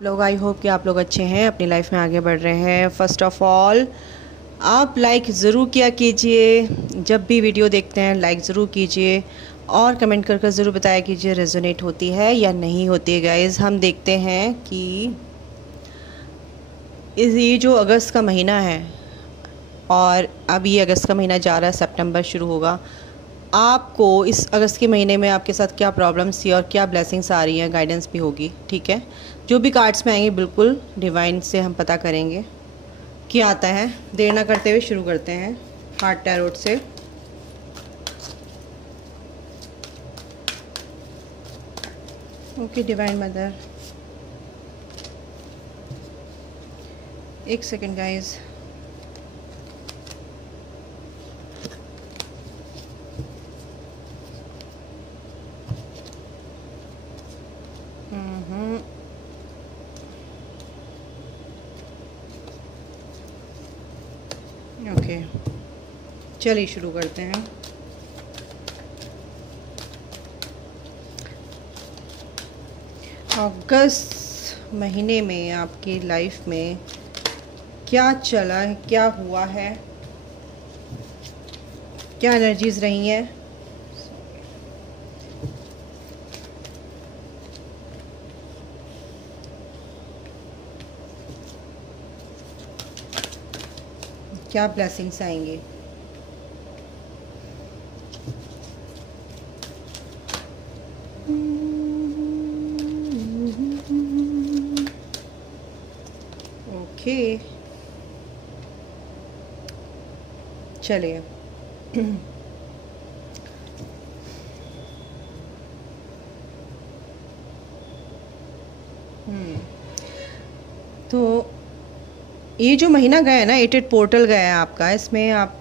लोग I hope कि आप लोग अच्छे हैं, अपनी लाइफ में आगे बढ़ रहे हैं। फ़र्स्ट ऑफ़ ऑल आप लाइक ज़रूर किया कीजिए, जब भी वीडियो देखते हैं लाइक ज़रूर कीजिए और कमेंट कर ज़रूर बताया कीजिए रेजोनेट होती है या नहीं होती है। गाइज़ हम देखते हैं कि ये जो अगस्त का महीना है और अब ये अगस्त का महीना जा रहा है, सितंबर शुरू होगा। आपको इस अगस्त के महीने में आपके साथ क्या प्रॉब्लम्स थी और क्या ब्लेसिंग्स आ रही हैं, गाइडेंस भी होगी। ठीक है, जो भी कार्ड्स में आएंगे बिल्कुल डिवाइन से हम पता करेंगे क्या आता है। देर ना करते हुए शुरू करते हैं हार्ट टैरोट से। ओके डिवाइन मदर, एक सेकेंड गाइज। ओके चलिए शुरू करते हैं। अगस्त महीने में आपकी लाइफ में क्या चला है, क्या हुआ है, क्या एनर्जीज रही हैं। क्या ब्लेसिंग्स आएंगे। ओके चलिए तो ये जो महीना गया है ना, 88 पोर्टल गया है आपका, इसमें आप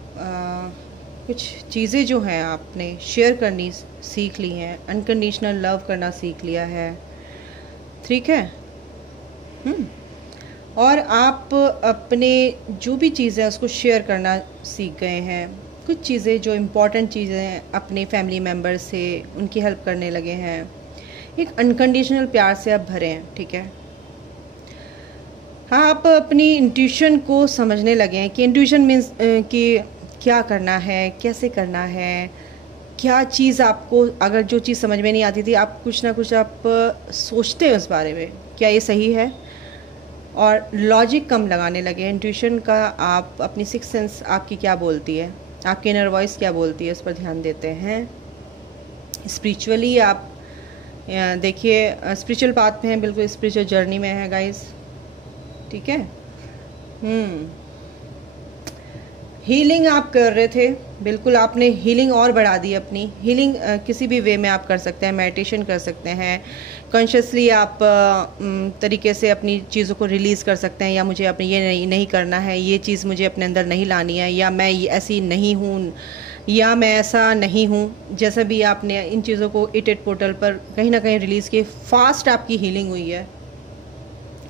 कुछ चीज़ें जो हैं आपने शेयर करनी सीख ली हैं, अनकंडीशनल लव करना सीख लिया है। ठीक है। और आप अपने जो भी चीज़ें हैं उसको शेयर करना सीख गए हैं। कुछ चीज़ें जो इम्पोर्टेंट चीज़ें हैं अपने फैमिली मेम्बर से उनकी हेल्प करने लगे हैं। एक अनकंडीशनल प्यार से आप भरे हैं। ठीक है। हाँ, आप अपनी इंट्यूशन को समझने लगे हैं कि इंट्यूशन मीन्स कि क्या करना है, कैसे करना है, क्या चीज़ आपको, अगर जो चीज़ समझ में नहीं आती थी आप कुछ ना कुछ आप सोचते हैं उस बारे में, क्या ये सही है, और लॉजिक कम लगाने लगे। इंट्यूशन का आप अपनी सिक्स सेंस आपकी क्या बोलती है, आपकी इनर वॉइस क्या बोलती है, उस पर ध्यान देते हैं। स्पिरिचुअली आप देखिए, स्पिरिचुअल पाथ में है, बिल्कुल स्पिरिचुअल जर्नी में है गाइस। ठीक है। हीलिंग आप कर रहे थे, बिल्कुल आपने हीलिंग और बढ़ा दी। अपनी हीलिंग किसी भी वे में आप कर सकते हैं, मेडिटेशन कर सकते हैं, कॉन्शियसली आप तरीके से अपनी चीज़ों को रिलीज़ कर सकते हैं, या मुझे अपने ये नहीं करना है, ये चीज़ मुझे अपने अंदर नहीं लानी है, या मैं ऐसी नहीं हूँ, या मैं ऐसा नहीं हूँ। जैसा भी आपने इन चीज़ों को 88 पोर्टल पर कहीं ना कहीं रिलीज़ किए, फास्ट आपकी हीलिंग हुई है।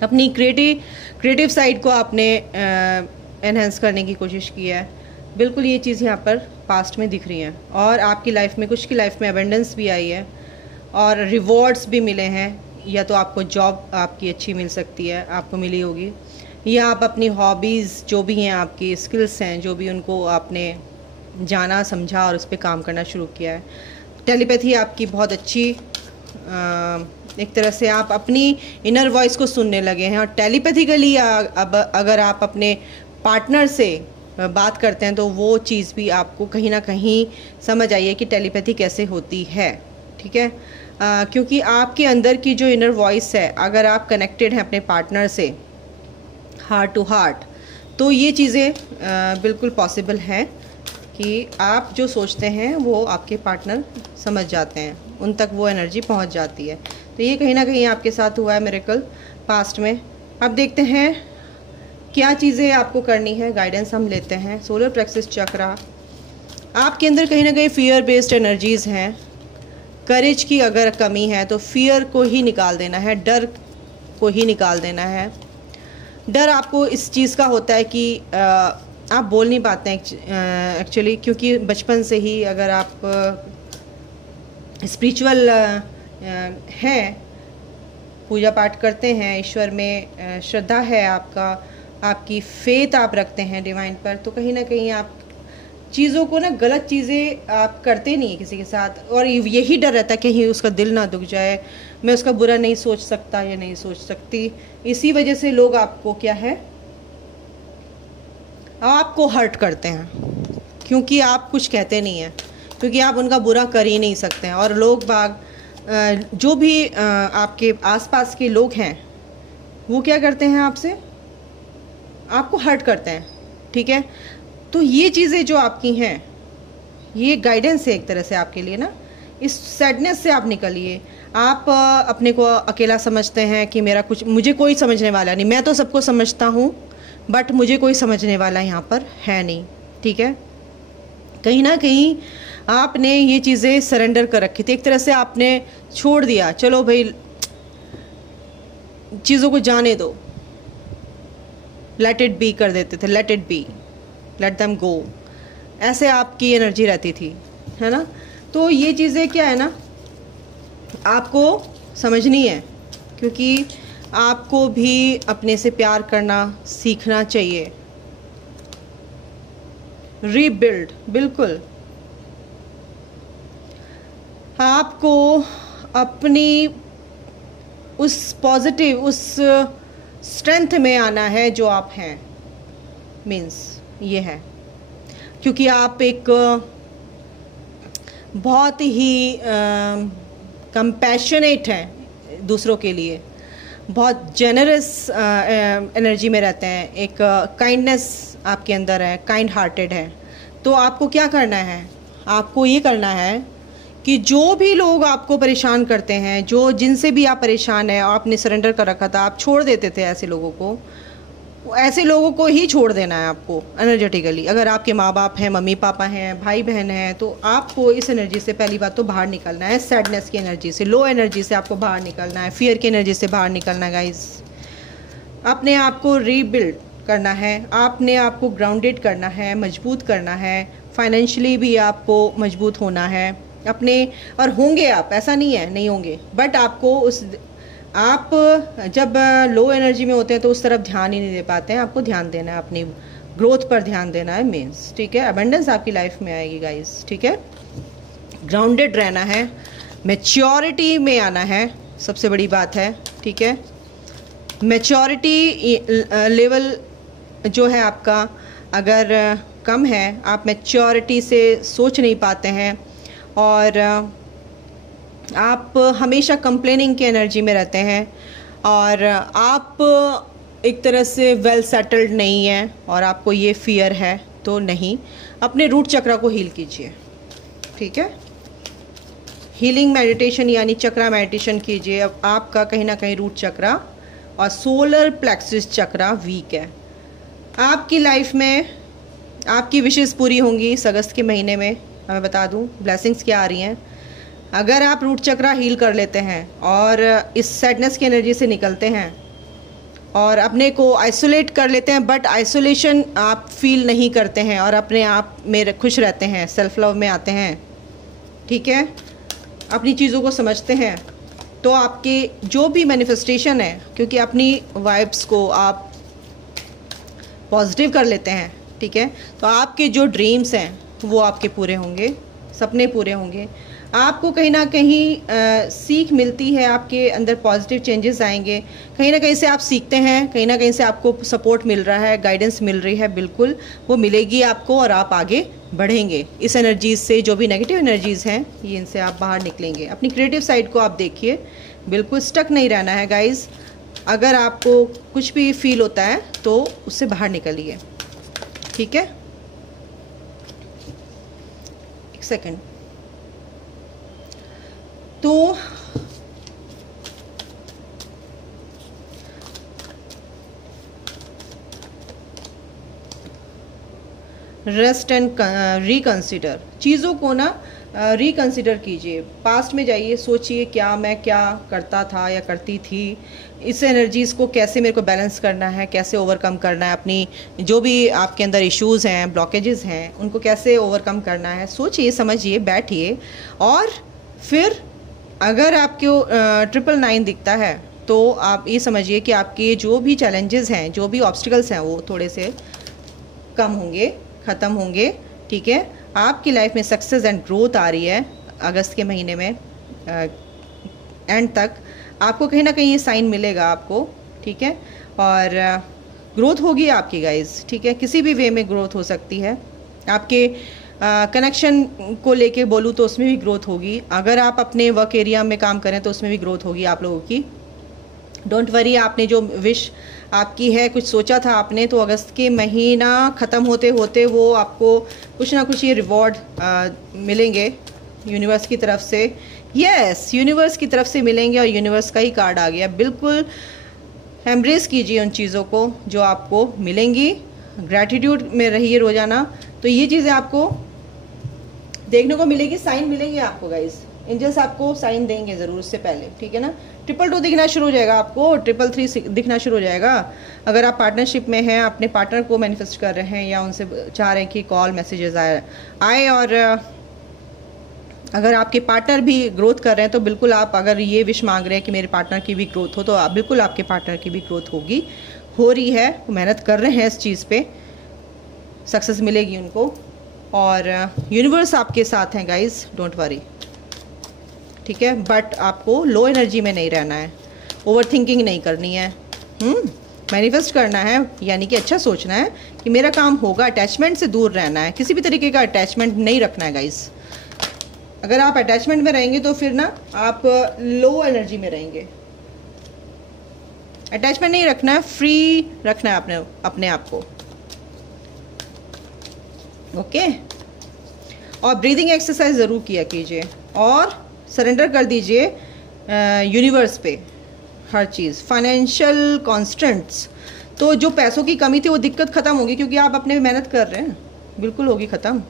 अपनी क्रिएटिव साइड को आपने एनहेंस करने की कोशिश की है। बिल्कुल ये चीज़ यहाँ पर पास्ट में दिख रही हैं, और आपकी लाइफ में, कुछ की लाइफ में अबेंडेंस भी आई है और रिवॉर्ड्स भी मिले हैं। या तो आपको जॉब आपकी अच्छी मिल सकती है, आपको मिली होगी, या आप अपनी हॉबीज़ जो भी हैं, आपकी स्किल्स हैं जो भी, उनको आपने जाना समझा और उस पर काम करना शुरू किया है। टेलीपैथी आपकी बहुत अच्छी, एक तरह से आप अपनी इनर वॉइस को सुनने लगे हैं। और टेलीपैथिकली अब अगर आप अपने पार्टनर से बात करते हैं तो वो चीज़ भी आपको कहीं ना कहीं समझ आई है कि टेलीपैथी कैसे होती है। ठीक है। क्योंकि आपके अंदर की जो इनर वॉइस है, अगर आप कनेक्टेड हैं अपने पार्टनर से हार्ट टू हार्ट, तो ये चीज़ें बिल्कुल पॉसिबल हैं कि आप जो सोचते हैं वो आपके पार्टनर समझ जाते हैं, उन तक वो एनर्जी पहुंच जाती है। तो ये कहीं ना कहीं आपके साथ हुआ है मिरेकल पास्ट में। अब देखते हैं क्या चीज़ें आपको करनी है। गाइडेंस हम लेते हैं। सोलर प्लेक्सस चक्रा, आपके अंदर कहीं ना कहीं फियर बेस्ड एनर्जीज़ हैं। करेज की अगर कमी है तो फियर को ही निकाल देना है, डर को ही निकाल देना है। डर आपको इस चीज़ का होता है कि आप बोल नहीं पाते हैं एक्चुअली, क्योंकि बचपन से ही अगर आप स्पिरिचुअल हैं पूजा पाठ करते हैं, ईश्वर में श्रद्धा है आपका, आपकी फेथ आप रखते हैं डिवाइन पर, तो कहीं ना कहीं आप चीज़ों को ना, गलत चीज़ें आप करते नहीं है किसी के साथ, और यही डर रहता है कहीं उसका दिल ना दुख जाए, मैं उसका बुरा नहीं सोच सकता या नहीं सोच सकती। इसी वजह से लोग आपको क्या है, आपको हर्ट करते हैं, क्योंकि आप कुछ कहते नहीं हैं, क्योंकि आप उनका बुरा कर ही नहीं सकते हैं। और लोग बाग जो भी आपके आसपास के लोग हैं वो क्या करते हैं, आपको हर्ट करते हैं, ठीक है। तो ये चीज़ें जो आपकी हैं, ये गाइडेंस है एक तरह से आपके लिए ना। इस सैडनेस से आप निकलिए। आप अपने को अकेला समझते हैं कि मुझे कोई समझने वाला नहीं, मैं तो सबको समझता हूँ बट मुझे कोई समझने वाला यहाँ पर है नहीं, ठीक है। कहीं ना कहीं आपने ये चीज़ें सरेंडर कर रखी थी, एक तरह से आपने छोड़ दिया, चलो भाई चीज़ों को जाने दो, लेट इट बी कर देते थे, let it be, let them go, ऐसे आपकी एनर्जी रहती थी, है ना। तो ये चीज़ें क्या है ना, आपको समझनी है, क्योंकि आपको भी अपने से प्यार करना सीखना चाहिए। रीबिल्ड, बिल्कुल आपको अपनी उस पॉजिटिव, उस स्ट्रेंथ में आना है जो आप हैं, मीन्स ये है, क्योंकि आप एक बहुत ही कंपैशनेट हैं दूसरों के लिए, बहुत जेनरस एनर्जी में रहते हैं, एक काइंडनेस आपके अंदर है, काइंड हार्टेड है। तो आपको क्या करना है, आपको ये करना है कि जो भी लोग आपको परेशान करते हैं, जिनसे भी आप परेशान हैं, आपने सरेंडर कर रखा था, आप छोड़ देते थे ऐसे लोगों को ही छोड़ देना है आपको एनर्जेटिकली। अगर आपके माँ बाप हैं, मम्मी पापा हैं, भाई बहन हैं, तो आपको इस एनर्जी से पहली बात तो बाहर निकलना है, सैडनेस की एनर्जी से, लो एनर्जी से आपको बाहर निकलना है, फियर की एनर्जी से बाहर निकलना है गाइस। अपने आप को रीबिल्ड करना है, आपने आपको ग्राउंडेड करना है, मजबूत करना है, फाइनेंशियली भी आपको मजबूत होना है अपने, और होंगे आप, ऐसा नहीं है नहीं होंगे, बट आपको आप जब लो एनर्जी में होते हैं तो उस तरफ ध्यान ही नहीं दे पाते हैं। आपको ध्यान देना है, अपनी ग्रोथ पर ध्यान देना है मीन्स, ठीक है। अबंडेंस आपकी लाइफ में आएगी गाइस, ठीक है। ग्राउंडेड रहना है, मैच्योरिटी में आना है, सबसे बड़ी बात है, ठीक है। मैच्योरिटी लेवल जो है आपका अगर कम है, आप मैच्योरिटी से सोच नहीं पाते हैं, और आप हमेशा कंप्लेनिंग की एनर्जी में रहते हैं, और आप एक तरह से वेल सेटल्ड नहीं हैं, और आपको ये फियर है, तो नहीं, अपने रूट चक्रा को हील कीजिए, ठीक है। हीलिंग मेडिटेशन यानी चक्रा मेडिटेशन कीजिए। अब आपका कहीं ना कहीं रूट चक्रा और सोलर प्लेक्सस चक्रा वीक है। आपकी लाइफ में आपकी विशेष पूरी होंगी इस अगस्त के महीने में, मैं बता दूं ब्लेसिंग्स क्या आ रही हैं। अगर आप रूट चक्रा हील कर लेते हैं और इस सैडनेस की एनर्जी से निकलते हैं और अपने को आइसोलेट कर लेते हैं, बट आइसोलेशन आप फील नहीं करते हैं और अपने आप में खुश रहते हैं, सेल्फ लव में आते हैं, ठीक है, अपनी चीज़ों को समझते हैं, तो आपके जो भी मैनिफेस्टेशन है, क्योंकि अपनी वाइब्स को आप पॉजिटिव कर लेते हैं, ठीक है, तो आपके जो ड्रीम्स हैं वो आपके पूरे होंगे, सपने पूरे होंगे। आपको कहीं ना कहीं सीख मिलती है, आपके अंदर पॉजिटिव चेंजेस आएंगे, कहीं ना कहीं से आप सीखते हैं, कहीं ना कहीं से आपको सपोर्ट मिल रहा है, गाइडेंस मिल रही है, बिल्कुल वो मिलेगी आपको, और आप आगे बढ़ेंगे इस एनर्जीज से। जो भी नेगेटिव एनर्जीज़ हैं ये, इनसे आप बाहर निकलेंगे। अपनी क्रिएटिव साइड को आप देखिए, बिल्कुल स्टक नहीं रहना है गाइज। अगर आपको कुछ भी फील होता है तो उससे बाहर निकलिए, ठीक है। एक सेकेंड, तो रेस्ट एंड रिकंसिडर, चीज़ों को ना रिकंसिडर कीजिए, पास्ट में जाइए, सोचिए मैं क्या करता था या करती थी, इस एनर्जीज़ को कैसे मेरे को बैलेंस करना है, कैसे ओवरकम करना है, अपनी जो भी आपके अंदर इश्यूज़ हैं, ब्लॉकेजेस हैं, उनको कैसे ओवरकम करना है, सोचिए, समझिए, बैठिए। और फिर अगर आपको 999 दिखता है तो आप ये समझिए कि आपके जो भी चैलेंजेस हैं, जो भी ऑब्स्टिकल्स हैं, वो थोड़े से कम होंगे, ख़त्म होंगे। ठीक है, आपकी लाइफ में सक्सेस एंड ग्रोथ आ रही है। अगस्त के महीने में एंड तक आपको कहीं ना कहीं ये साइन मिलेगा आपको। ठीक है, और ग्रोथ होगी आपकी गाइस। ठीक है, किसी भी वे में ग्रोथ हो सकती है। आपके कनेक्शन को लेके बोलूँ तो उसमें भी ग्रोथ होगी। अगर आप अपने वर्क एरिया में काम करें तो उसमें भी ग्रोथ होगी आप लोगों की। डोंट वरी, आपने जो विश आपकी है, कुछ सोचा था आपने, तो अगस्त के महीना ख़त्म होते होते वो आपको कुछ ना कुछ ये रिवॉर्ड मिलेंगे यूनिवर्स की तरफ से। यस, यूनिवर्स की तरफ से मिलेंगे, और यूनिवर्स का ही कार्ड आ गया। बिल्कुल एम्ब्रेस कीजिए उन चीज़ों को जो आपको मिलेंगी। ग्रैटिट्यूड में रहिए रोज़ाना, तो ये चीज़ें आपको देखने को मिलेगी, साइन मिलेंगे आपको गाइस। एंजल्स आपको साइन देंगे ज़रूर उससे पहले। ठीक है ना, 222 दिखना शुरू हो जाएगा आपको, 333 दिखना शुरू हो जाएगा। अगर आप पार्टनरशिप में हैं, अपने पार्टनर को मैनिफेस्ट कर रहे हैं या उनसे चाह रहे हैं कि कॉल मैसेजेस आए, और अगर आपके पार्टनर भी ग्रोथ कर रहे हैं तो बिल्कुल आप अगर ये विश मांग रहे हैं कि मेरे पार्टनर की भी ग्रोथ हो, तो आप बिल्कुल आपके पार्टनर की भी ग्रोथ होगी, हो रही है, मेहनत कर रहे हैं इस चीज़ पे, सक्सेस मिलेगी उनको। और यूनिवर्स आपके साथ हैं गाइस, डोंट वरी। ठीक है, बट आपको लो एनर्जी में नहीं रहना है, ओवर थिंकिंग नहीं करनी है, मैनिफेस्ट करना है, यानी कि अच्छा सोचना है कि मेरा काम होगा। अटैचमेंट से दूर रहना है, किसी भी तरीके का अटैचमेंट नहीं रखना है गाइस। अगर आप अटैचमेंट में रहेंगे तो फिर ना आप लो एनर्जी में रहेंगे। अटैचमेंट नहीं रखना है, फ्री रखना है अपने आप को। ओके, और ब्रीदिंग एक्सरसाइज ज़रूर किया कीजिए, और सरेंडर कर दीजिए यूनिवर्स पे हर चीज़। फाइनेंशियल कॉन्स्टेंट्स, तो जो पैसों की कमी थी वो दिक्कत ख़त्म होगी, क्योंकि आप अपने मेहनत कर रहे हैं, बिल्कुल होगी ख़त्म।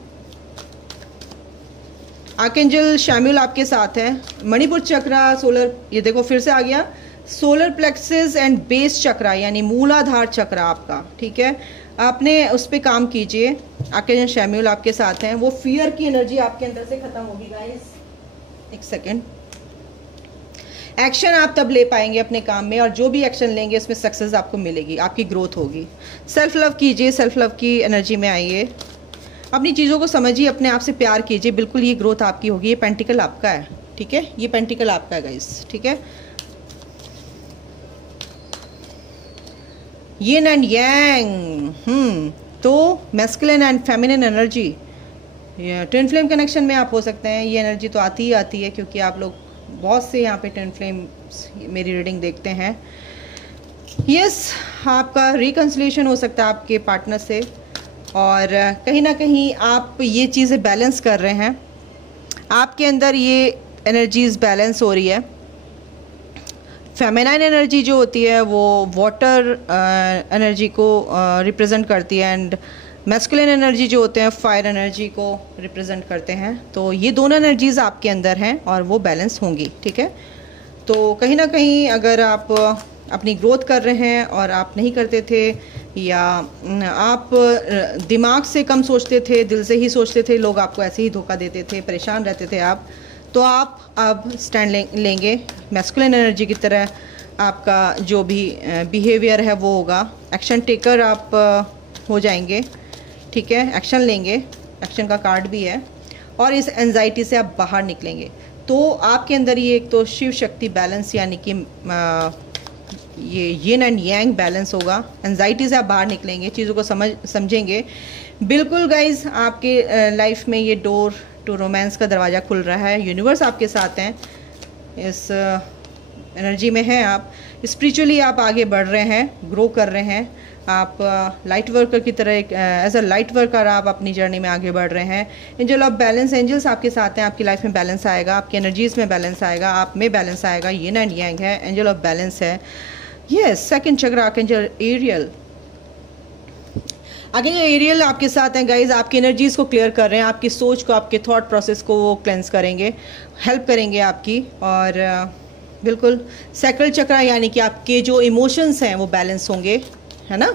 आर्कएंजल शैम्यूल आपके साथ है। मणिपुर चक्रा, सोलर, ये देखो फिर से आ गया, सोलर प्लेक्सिस एंड बेस चक्रा, यानी मूलाधार चक्रा आपका। ठीक है, आपने उस पर काम कीजिए। आर्कएंजल शैम्यूल आपके साथ हैं, वो फियर की एनर्जी आपके अंदर से खत्म होगी गाइस। एक सेकेंड, एक्शन आप तब ले पाएंगे अपने काम में, और जो भी एक्शन लेंगे उसमें सक्सेस आपको मिलेगी, आपकी ग्रोथ होगी। सेल्फ लव कीजिए, सेल्फ लव की एनर्जी में आइए, अपनी चीज़ों को समझिए, अपने आप से प्यार कीजिए, बिल्कुल ये ग्रोथ आपकी होगी। ये पेंटिकल आपका है। ठीक है, ये पेंटिकल आपका है गाइस। ठीक है, यिन एंड यांग, तो masculine and feminine energy, twin flame connection में आप हो सकते हैं। ये एनर्जी तो आती ही आती है, क्योंकि आप लोग बहुत से यहाँ पे ट्विन फ्लेम मेरी रीडिंग देखते हैं। यस, आपका रिकन्सिलिएशन हो सकता है आपके पार्टनर से, और कहीं ना कहीं आप ये चीज़ें बैलेंस कर रहे हैं। आपके अंदर ये एनर्जीज बैलेंस हो रही है। फेमिनाइन एनर्जी जो होती है वो वाटर एनर्जी को रिप्रेजेंट करती है, एंड मैस्कुलिन एनर्जी जो होते हैं फायर एनर्जी को रिप्रेजेंट करते हैं। तो ये दोनों एनर्जीज़ आपके अंदर हैं और वो बैलेंस होंगी। ठीक है, तो कहीं ना कहीं अगर आप अपनी ग्रोथ कर रहे हैं और आप नहीं करते थे, या आप दिमाग से कम सोचते थे, दिल से ही सोचते थे, लोग आपको ऐसे ही धोखा देते थे, परेशान रहते थे आप, तो आप अब स्टैंड लेंगे मैस्कुलिन एनर्जी की तरह। आपका जो भी बिहेवियर है वो होगा, एक्शन टेकर आप हो जाएंगे। ठीक है, एक्शन लेंगे, एक्शन का कार्ड भी है, और इस एंजाइटी से आप बाहर निकलेंगे। तो आपके अंदर ये एक तो शिव शक्ति बैलेंस, यानी कि ये यिन एंड यांग बैलेंस होगा। एंजाइटी से आप बाहर निकलेंगे, चीज़ों को समझेंगे। बिल्कुल गाइज, आपके लाइफ में ये डोर टू रोमांस का दरवाज़ा खुल रहा है। यूनिवर्स आपके साथ हैं, इस एनर्जी में हैं आप। स्पिरिचुअली आप आगे बढ़ रहे हैं, ग्रो कर रहे हैं। आप लाइट वर्कर की तरह एक एज अ लाइट वर्कर आप अपनी जर्नी में आगे बढ़ रहे हैं। एंजल ऑफ बैलेंस, एंजल्स आपके साथ हैं, आपकी लाइफ में बैलेंस आएगा, आपकी एनर्जीज में बैलेंस आएगा, आप में बैलेंस आएगा। यिन एंड यांग है, एंजल ऑफ बैलेंस है। यस, सेकंड चक्र आर्कएंजल एरियल, आर्कएंजल एरियल आपके साथ हैं गाइज। आपकी एनर्जीज को क्लियर कर रहे हैं, आपकी सोच को, आपके थॉट प्रोसेस को वो क्लेंस करेंगे, हेल्प करेंगे आपकी। और बिल्कुल सैक्रल चक्र, यानी कि आपके जो इमोशंस हैं वो बैलेंस होंगे, है ना।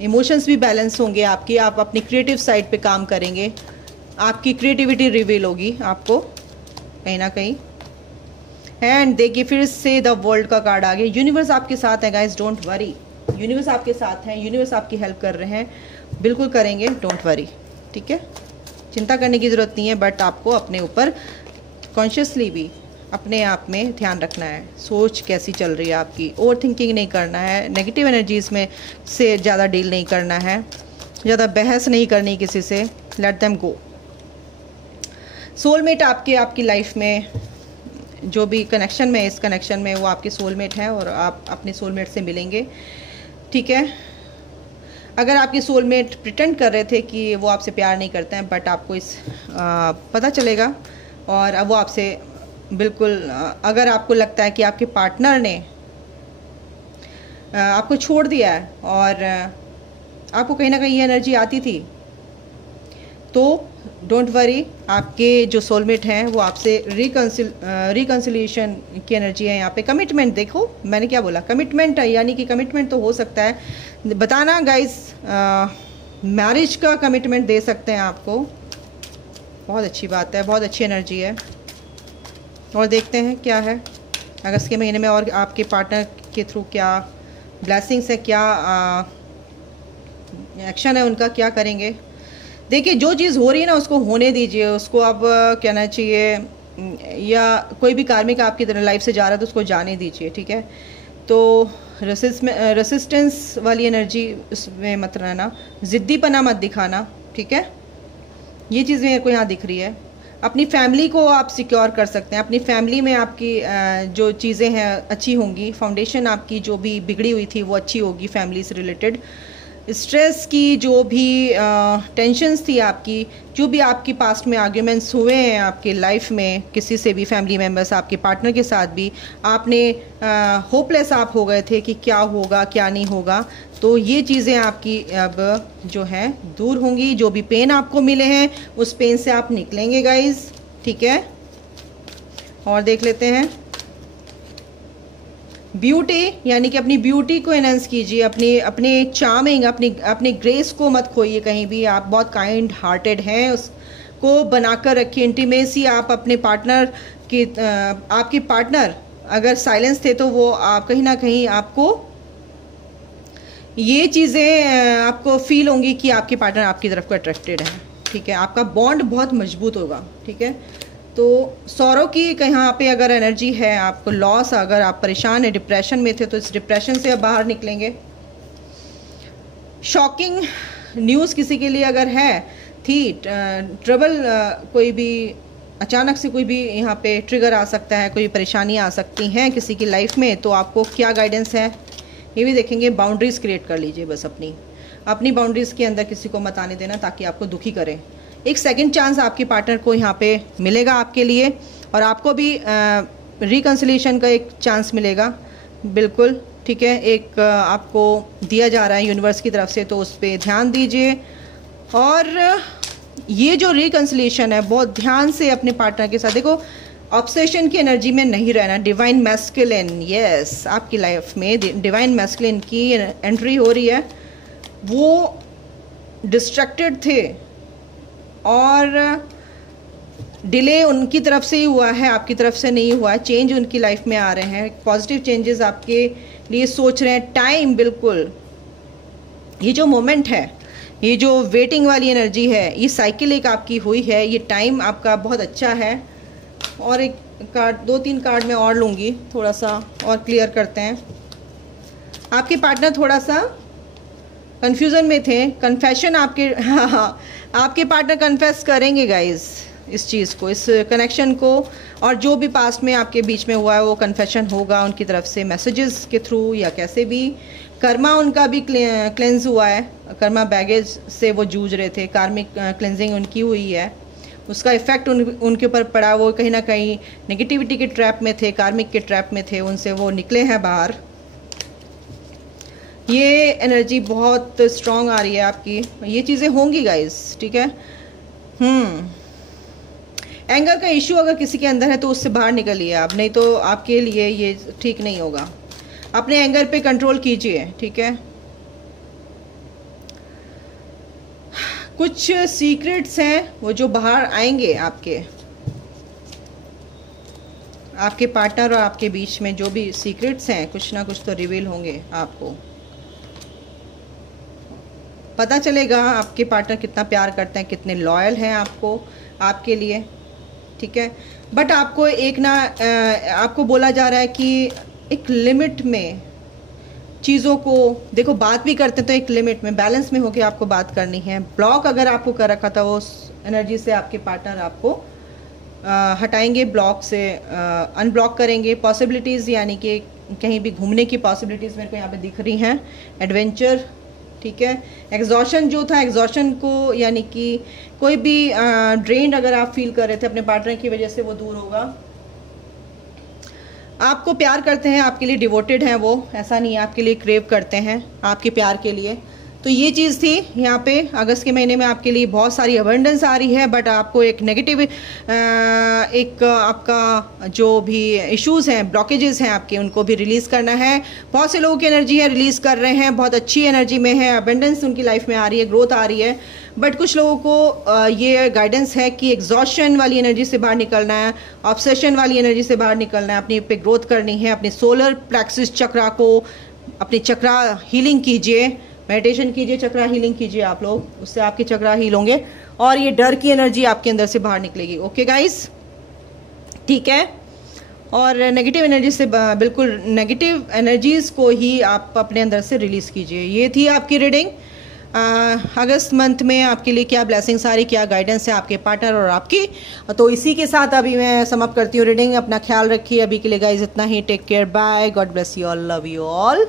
इमोशंस भी बैलेंस होंगे आपकी। आप अपनी क्रिएटिव साइड पे काम करेंगे, आपकी क्रिएटिविटी रिवील होगी आपको कहीं ना कहीं। एंड देखिए फिर से द वर्ल्ड का कार्ड आ गया। यूनिवर्स आपके साथ है गाइस, डोंट वरी। यूनिवर्स आपके साथ है, यूनिवर्स आपकी हेल्प कर रहे हैं, बिल्कुल करेंगे, डोंट वरी। ठीक है, चिंता करने की ज़रूरत नहीं है, बट आपको अपने ऊपर कॉन्शियसली भी अपने आप में ध्यान रखना है। सोच कैसी चल रही है आपकी, ओवर थिंकिंग नहीं करना है, नेगेटिव एनर्जीज में से ज़्यादा डील नहीं करना है, ज़्यादा बहस नहीं करनी किसी से, लेट देम गो। सोलमेट आपकी लाइफ में जो भी कनेक्शन में, इस कनेक्शन में वो आपके सोलमेट हैं और आप अपने सोलमेट से मिलेंगे। ठीक है, अगर आपके सोलमेट प्रिटेंड कर रहे थे कि वो आपसे प्यार नहीं करते हैं, बट आपको पता चलेगा और अब वो आपसे बिल्कुल, अगर आपको लगता है कि आपके पार्टनर ने आपको छोड़ दिया है और आपको कहीं ना कहीं ये एनर्जी आती थी, तो डोंट वरी, आपके जो सोलमेट हैं वो आपसे रिकन्सिलिएशन की एनर्जी है यहाँ पे। कमिटमेंट, देखो मैंने क्या बोला, कमिटमेंट है, यानी कि कमिटमेंट तो हो सकता है, बताना गाइस, मैरिज का कमिटमेंट दे सकते हैं आपको। बहुत अच्छी बात है, बहुत अच्छी एनर्जी है। और देखते हैं क्या है अगस्त के महीने में, और आपके पार्टनर के थ्रू क्या ब्लेसिंग्स है, क्या एक्शन है उनका, क्या करेंगे। देखिए जो चीज़ हो रही है ना उसको होने दीजिए, उसको अब कहना चाहिए, या कोई भी कार्मिक आपकी तरह लाइफ से जा रहा है तो उसको जाने दीजिए। ठीक है, तो रेसिस्टेंस वाली एनर्जी उसमें मत रहना, ज़िद्दीपना मत दिखाना। ठीक है, ये चीज़ मेरे को यहाँ दिख रही है। अपनी फैमिली को आप सिक्योर कर सकते हैं, अपनी फैमिली में आपकी जो चीज़ें हैं अच्छी होंगी, फाउंडेशन आपकी जो भी बिगड़ी हुई थी वो अच्छी होगी, फैमिली से रिलेटेड। स्ट्रेस की जो भी टेंशन्स थी आपकी, जो भी आपकी पास्ट में आर्ग्यूमेंट्स हुए हैं आपके लाइफ में किसी से भी, फैमिली मेम्बर्स, आपके पार्टनर के साथ भी, आपने होपलेस आप हो गए थे कि क्या होगा क्या नहीं होगा, तो ये चीज़ें आपकी अब जो हैं दूर होंगी। जो भी पेन आपको मिले हैं उस पेन से आप निकलेंगे गाइज। ठीक है, और देख लेते हैं ब्यूटी, यानी कि अपनी ब्यूटी को एनहांस कीजिए, अपने चार्मिंग, अपनी ग्रेस को मत खोइए कहीं भी। आप बहुत काइंड हार्टेड हैं, उसको बनाकर रखिए। इंटीमेसी आप अपने पार्टनर की, आपके पार्टनर अगर साइलेंस थे तो वो आप कहीं ना कहीं आपको ये चीज़ें आपको फील होंगी कि आपके पार्टनर आपकी तरफ को अट्रैक्टेड है। ठीक है, आपका बॉन्ड बहुत मजबूत होगा। ठीक है, तो सौरव की कहाँ पे अगर एनर्जी है, आपको लॉस, अगर आप परेशान है, डिप्रेशन में थे, तो इस डिप्रेशन से अब बाहर निकलेंगे। शॉकिंग न्यूज़ किसी के लिए अगर है थी, ट्रबल, कोई भी अचानक से कोई भी यहाँ पे ट्रिगर आ सकता है, कोई परेशानियाँ आ सकती हैं किसी की लाइफ में, तो आपको क्या गाइडेंस है ये भी देखेंगे। बाउंड्रीज क्रिएट कर लीजिए, बस अपनी बाउंड्रीज के अंदर किसी को मत आने देना ताकि आपको दुखी करें। एक सेकंड चांस आपके पार्टनर को यहाँ पे मिलेगा आपके लिए, और आपको भी रिकन्सिलिएशन का एक चांस मिलेगा, बिल्कुल। ठीक है, एक आपको दिया जा रहा है यूनिवर्स की तरफ से, तो उस पर ध्यान दीजिए। और ये जो रिकन्सिलिएशन है बहुत ध्यान से अपने पार्टनर के साथ, देखो ऑब्सेशन की एनर्जी में नहीं रहना। डिवाइन मैस्कुलिन, यस, आपकी लाइफ में डिवाइन मैस्कुलिन की एंट्री हो रही है। वो डिस्ट्रैक्टेड थे और डिले उनकी तरफ से ही हुआ है, आपकी तरफ से नहीं हुआ है। चेंज उनकी लाइफ में आ रहे हैं, पॉजिटिव चेंजेस आपके लिए सोच रहे हैं। टाइम, बिल्कुल, ये जो मोमेंट है, ये जो वेटिंग वाली एनर्जी है, ये साइकिल एक आपकी हुई है, ये टाइम आपका बहुत अच्छा है। और एक कार्ड, 2-3 कार्ड मैं और लूँगी, थोड़ा सा और क्लियर करते हैं। आपके पार्टनर थोड़ा सा कंफ्यूजन में थे, कन्फेशन आपके, हाँ, आपके पार्टनर कन्फेस करेंगे गाइज इस चीज़ को, इस कनेक्शन को, और जो भी पास्ट में आपके बीच में हुआ है वो कन्फेशन होगा उनकी तरफ से, मैसेजेस के थ्रू या कैसे भी। कर्मा उनका भी क्लेंज हुआ है, कर्मा बैगेज से वो जूझ रहे थे, कार्मिक क्लेंजिंग उनकी हुई है, उसका इफेक्ट उनके ऊपर पड़ा। वो कहीं ना कहीं नेगेटिविटी के ट्रैप में थे, कार्मिक के ट्रैप में थे, उनसे वो निकले हैं बाहर। ये एनर्जी बहुत स्ट्रांग आ रही है आपकी, ये चीज़ें होंगी गाइस। ठीक है, एंगर का इशू अगर किसी के अंदर है तो उससे बाहर निकलिए आप, नहीं तो आपके लिए ये ठीक नहीं होगा। अपने एंगर पे कंट्रोल कीजिए। ठीक है, कुछ सीक्रेट्स हैं वो जो बाहर आएंगे आपके, आपके पार्टनर और आपके बीच में जो भी सीक्रेट्स हैं कुछ ना कुछ तो रिवील होंगे। आपको पता चलेगा आपके पार्टनर कितना प्यार करते हैं, कितने लॉयल हैं आपको, आपके लिए, ठीक है। बट आपको एक ना आपको बोला जा रहा है कि एक लिमिट में चीज़ों को देखो, बात भी करते तो एक लिमिट में बैलेंस में होकर आपको बात करनी है। ब्लॉक अगर आपको कर रखा था वो एनर्जी से आपके पार्टनर आपको हटाएंगे, ब्लॉक से अनब्लॉक करेंगे। पॉसिबिलिटीज़ यानी कि कहीं भी घूमने की पॉसिबिलिटीज़ मेरे को यहाँ पे दिख रही हैं, एडवेंचर, ठीक है। एग्जॉशन जो था, एग्जॉशन को यानी कि कोई भी ड्रेन्ड अगर आप फील कर रहे थे अपने पार्टनर की वजह से, वो दूर होगा। आपको प्यार करते हैं, आपके लिए डिवोटेड हैं वो, ऐसा नहीं है, आपके लिए क्रेव करते हैं आपके प्यार के लिए। तो ये चीज़ थी यहाँ पे। अगस्त के महीने में आपके लिए बहुत सारी अबंडेंस आ रही है, बट आपको एक नेगेटिव एक आपका जो भी इश्यूज़ हैं, ब्लॉकेजेस हैं आपके, उनको भी रिलीज़ करना है। बहुत से लोगों की एनर्जी है रिलीज़ कर रहे हैं, बहुत अच्छी एनर्जी में है, अबंडेंस उनकी लाइफ में आ रही है, ग्रोथ आ रही है। बट कुछ लोगों को ये गाइडेंस है कि एग्जॉशन वाली एनर्जी से बाहर निकलना है, ऑब्सेशन वाली एनर्जी से बाहर निकलना है, अपनी पे ग्रोथ करनी है। अपने सोलर प्लेक्सस चक्रा को, अपने चक्रा हीलिंग कीजिए, मेडिटेशन कीजिए, चक्रा हीलिंग कीजिए आप लोग, उससे आपके चक्रा हील होंगे और ये डर की एनर्जी आपके अंदर से बाहर निकलेगी। ओके गाइस, ठीक है। और नेगेटिव एनर्जी से बिल्कुल नेगेटिव एनर्जीज को ही आप अपने अंदर से रिलीज कीजिए। ये थी आपकी रीडिंग। अगस्त मंथ में आपके लिए क्या ब्लेसिंग्स आ रही, क्या गाइडेंस है आपके पार्टनर और आपकी। तो इसी के साथ अभी मैं समाप्त करती हूँ रीडिंग। अपना ख्याल रखिए। अभी के लिए गाइज इतना ही। Take care, bye, God bless you all, love you all.